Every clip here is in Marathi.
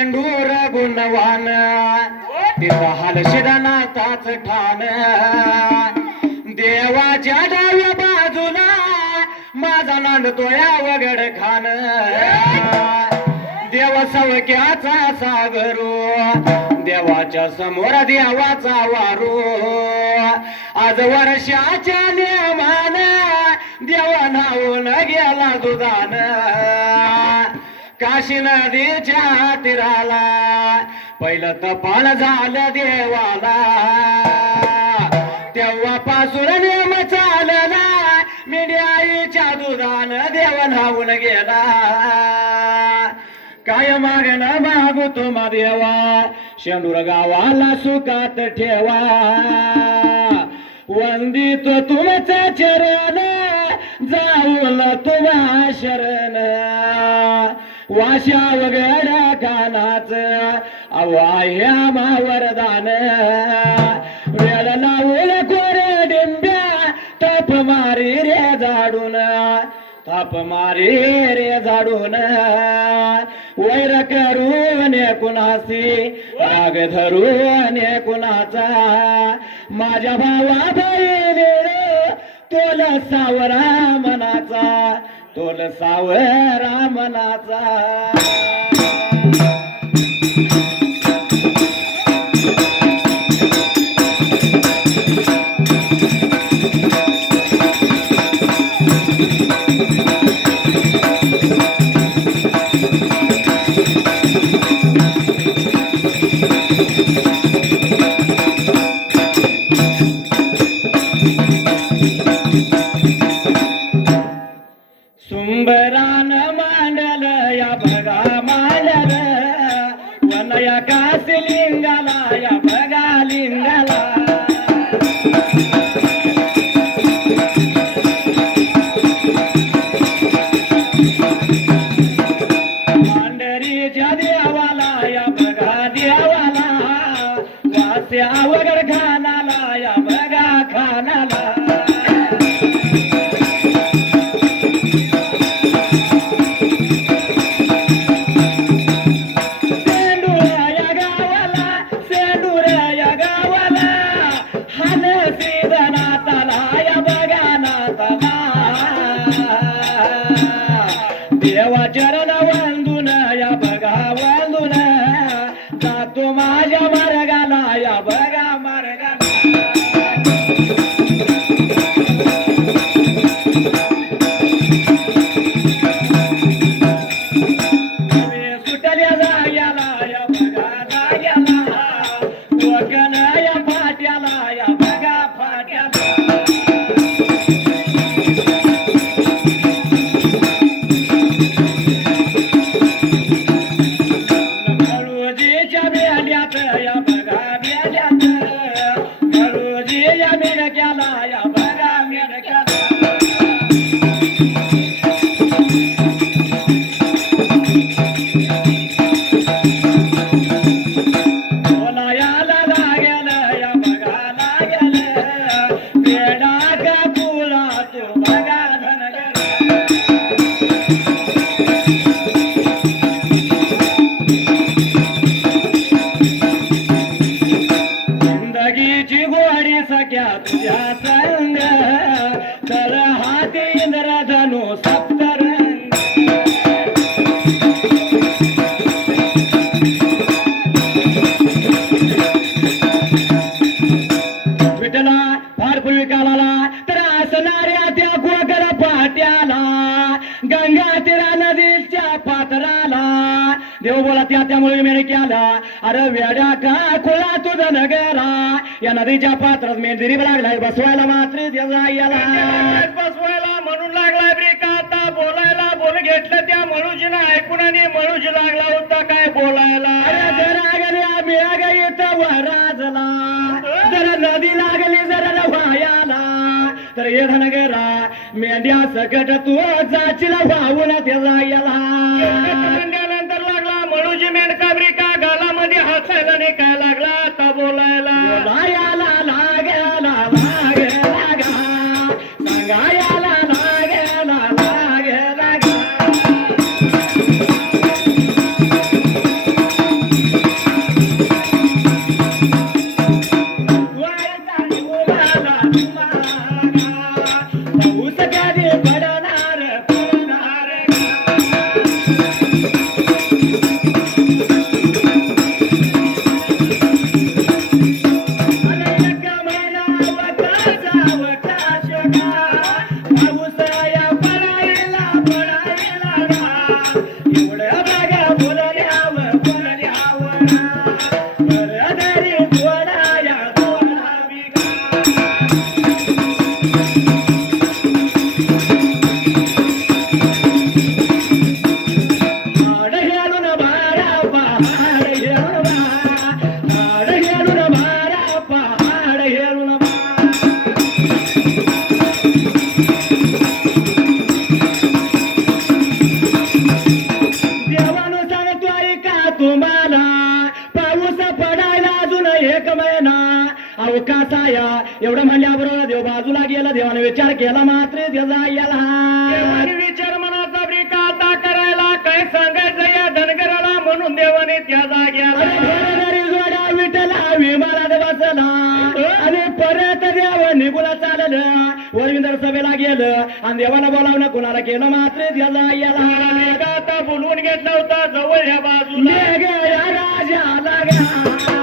चंडूर गुणवान. तिथं हलशिदाना ठाण. देवाच्या डाव्या बाजूला माझा नांदतोया वगड खान. देव सवक्याचा सागरो देवाच्या समोर देवाचा वारो. आज वर्षाच्या नियमान देव नावून गेला दुदान काशी नदीच्या तीराला. पहिलं तपान झालं देवाला. तेव्हापासून नेम चालला. मिडियाईच्या दुधान देव न्हावून गेला. काय मागण मागू तुम्हा देवा? शेंडूर गावाला सुखात ठेवा. वंदित तुमचं चरण जाऊल तुम्हा शरण. वाशा वगळ्या कानाच अवाह्या मावरदान. वेळ लावून डिंब्या ताप मारी रे झाडून. ताप मारी रे झाडून. वैर करून कुणासी राग धरून कुणाचा माझ्या भावा बहिणी तोल सावरा मनाचा. तोल सावरा मनाचा नगरा या नदीच्या पात्रात मेंदिरी लागलाय बसवायला मात्र बसवायला म्हणून लागलाय ब्रे का आता बोलायला बोल घेतलं त्या मळूजीनं ऐकून आणि मळूजी लागला होता काय बोलायला. आग येतं वराजला. जरा नदी लागली जरा वायाला तर ये धनगरा मेंढ्या सकट तू जाचीला वाहून त्याला याला नंतर लागला मळूजी मेंढका का गालामध्ये हसायला नाही याला विचार मनाचा ब्रिका आता करायला काय सांगायचं या धनगराला म्हणून देवाने त्या जाग्याला. विठला विमानात बसला. आणि परत देव निघूला चाललं. वरविंदर सभेला गेलं. आणि देवाला बोलावणं कुणाला केलं मात्र त्याचा याला आता बोलवून घेतला होता जवळ ह्या बाजूला. राजा बोलावून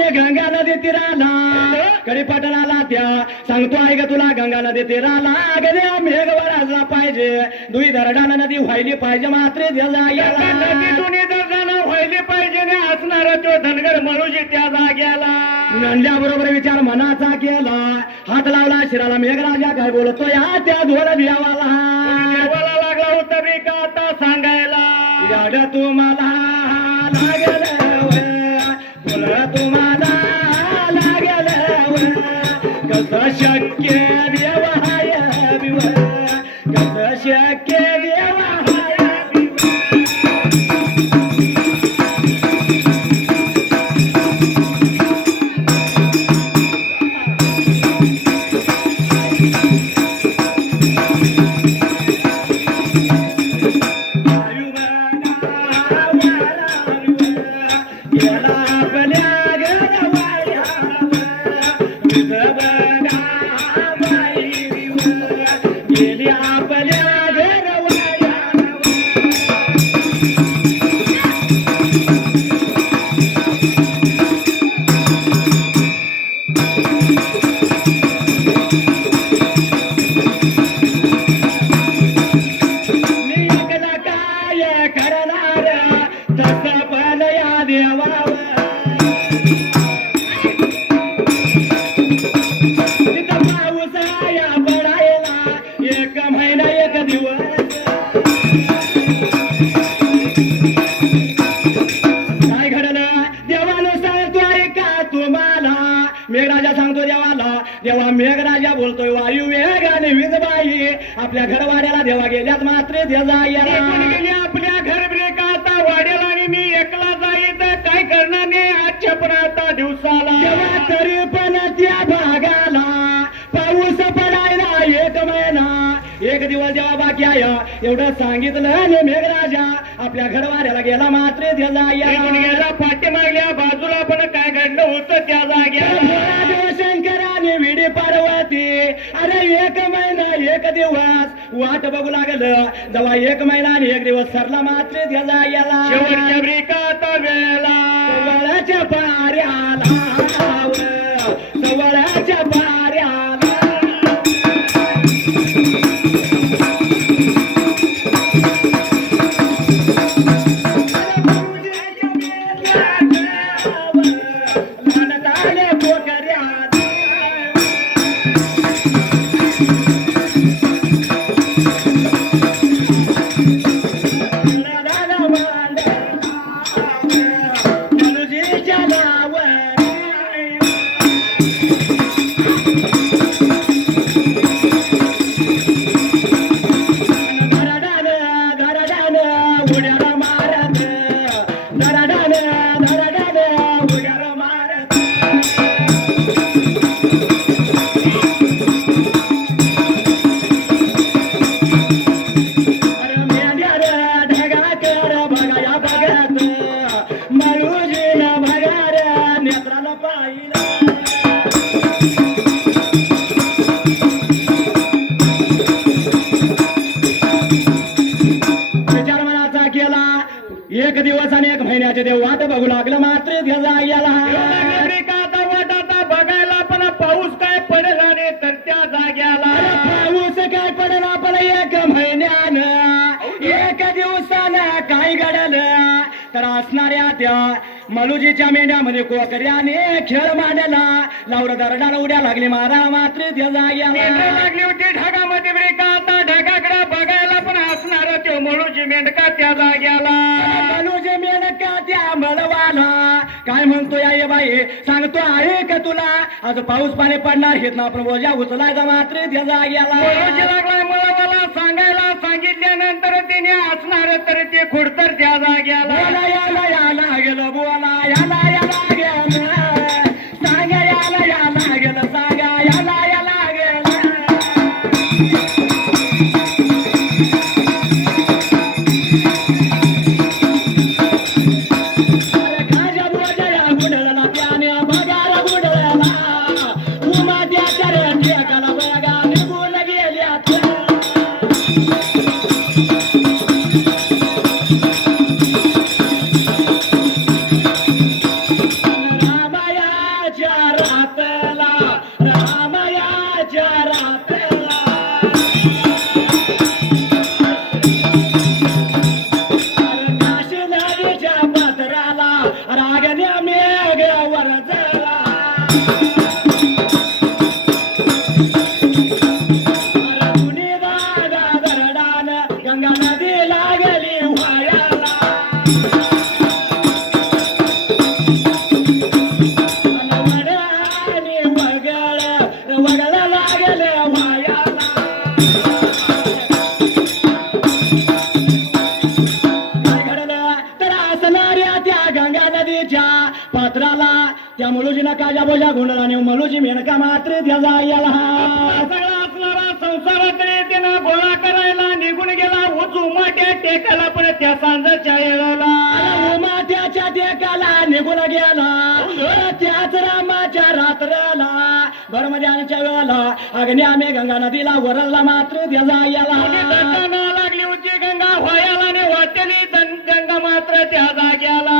आणि गंगा नदी तीराला. कडी पटणाला त्या. सांगतो आहे का तुला गंगा नदी तीराला. गदे मेघवराजला पाहिजे. दुई दरडाना नदी व्हायली पाहिजे मात्र व्हायले पाहिजे ना असणारा तो धनगर मनुजी त्या जाग्याला. नंद्या बरोबर विचार मनाचा केला. हात लावला शिराला मेघराजा काय बोलतो? या त्या धोर देवाला. देवाला लागला होता ब्रिका आता सांगायला? तुम्हाला लागल. कस शक्य देव हाय वीजबाई आपल्या घरवाड्याला देवा गेल्यात मात्र देजा आपल्या घर ब्रेका आता वाड्याला आणि मी एकला जाईत काय करणार नाही आजच्या पण आता दिवसाला. तरी पण त्या भागाला पाऊस पडायला एक महिना. एक दिवस जेव्हा बाकी आहे एवढं सांगितलं मेघराजा आपल्या घरवाऱ्याला गेला मात्र गेला पाठीमागल्या बाजूला पण काय घडलं होतं त्या जाग्याला. तेव्हाच वाट बघू लागलं. जेव्हा एक महिना आणि एक दिवस सरला मात्र गेला याला. एक दिवस आणि एक महिन्याचे देव वाट बघू लागलं मात्र रे बघायला पण पाऊस काय पडेल आणि तर त्या जाग्याला. पाऊस काय पडेल आपण एक महिन्यानं एक दिवसानं काय घडल? तर असणाऱ्या त्या मलुजीच्या मेंढ्यामध्ये कोकऱ्याने खेळ मांडला. लावड दरडाला उड्या लागली मारा मात्र मेंढरं गेला लागली होती ढगामध्ये रे ढगाकडे बघायला पण असणार तो मळूची मेंढका त्या जाग्याला. मनुजे मेनका त्या मळवाला काय म्हणतो या बाई? सांगतो आहे का तुला? आज पाऊस पाणी पडणार घेत ना आपण बोजा उचलायचा मात्र त्याचा मळूची गेला लागलाय मला सांगायला सांगितल्यानंतर तिने असणार तर ते खुडतर त्या जाग्याला. बोला याला याला गेलं बोला याला. त्या गंगा नदीच्या पात्राला त्या मुलुजीनं काजा बोजा गुंडळाने मुलुजी मेनका मात्र त्याचा याला सगळा असणारा संसार तरी त्यानं गोळा करायला निघून गेला. उचू माट्या टेकाला पण त्या सांजाच्या येळाला. उमा त्याच्या टेकाला निघून गेला. त्याच रामाच्या रात्राला भरमध्याच्या वेळाला अग्नी आम्ही गंगा नदीला वरला मात्र आणि याला लागली होती गंगा व्हायला आणि वाटेली गंगा मात्र त्या जाग्याला.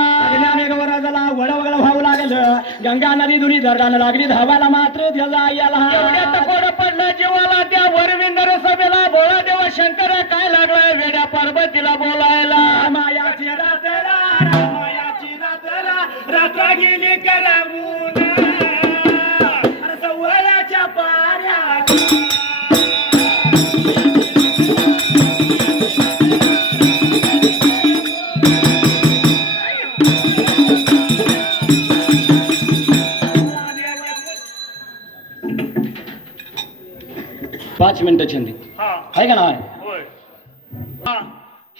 व्हावं लागलं. गंगा नदी दुनी दरडानं लागली धावायला मात्र एवढ्यात याला कोड पडलं जीवाला त्या वरविंदर सभेला. बोला देवा शंकर काय लागलाय वेड्या पार्वतीला बोलायला? रातला रात्र गेली करावून पाच मिनिटं छंदी हा. आहे का नाही? होय. हा.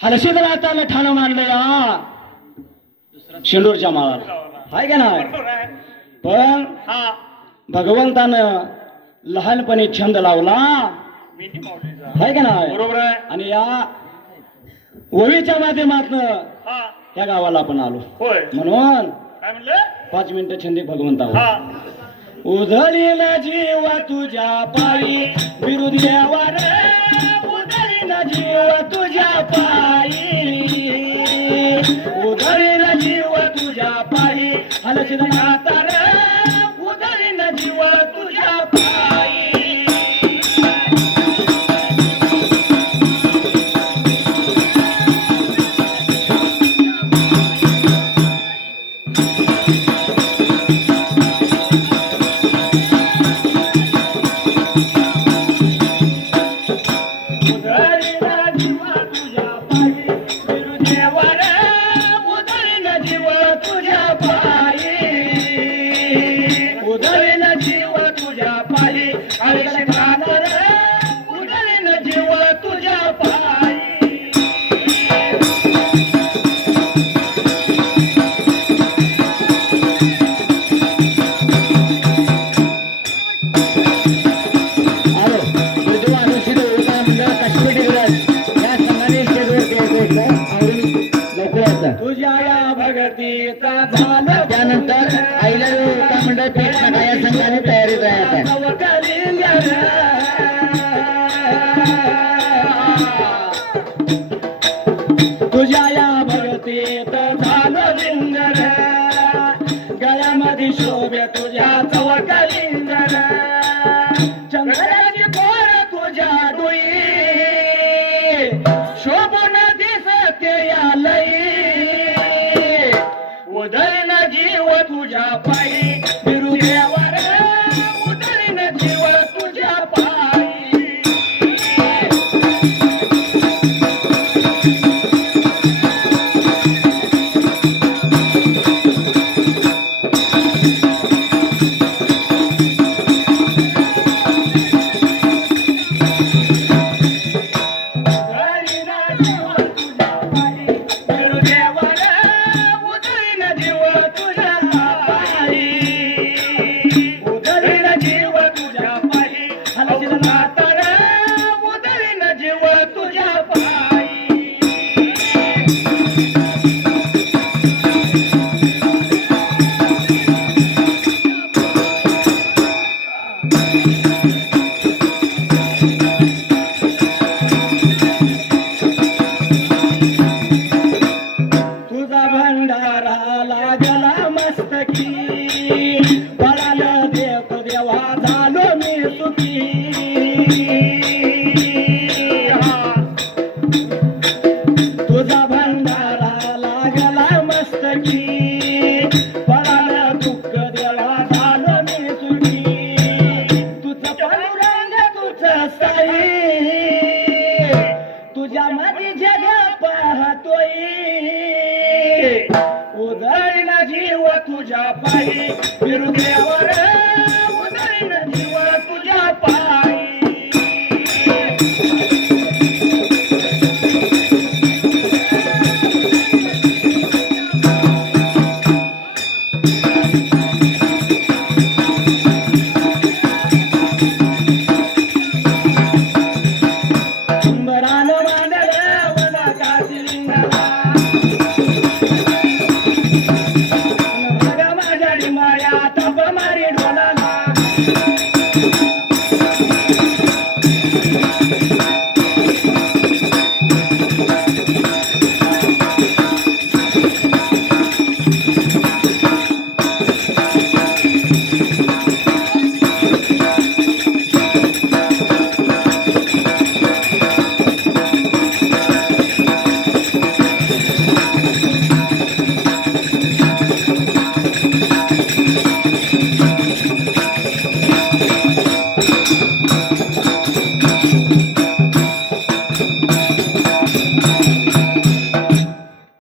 हलशीत राहताना ठाणं मांडलं शेंडूरच्या माळाला. आहे का आहे. पण हा. भगवंतानं लहानपणी छंद लावला. आहे का बरोबर आहे. आणि या ओवीच्या माध्यमातनं हा. या गावाला आपण आलो. म्हणून काय म्हणलं? पाच मिनिटं छंदी भगवंता हा उधळील जीव तुझ्या पायी. विरुद्ध देवा रे उधळील जीव तुझ्या पायी. उधळील जीव तुझ्या पायी. हलशील तुझ्या या जीव तुझ्या पायी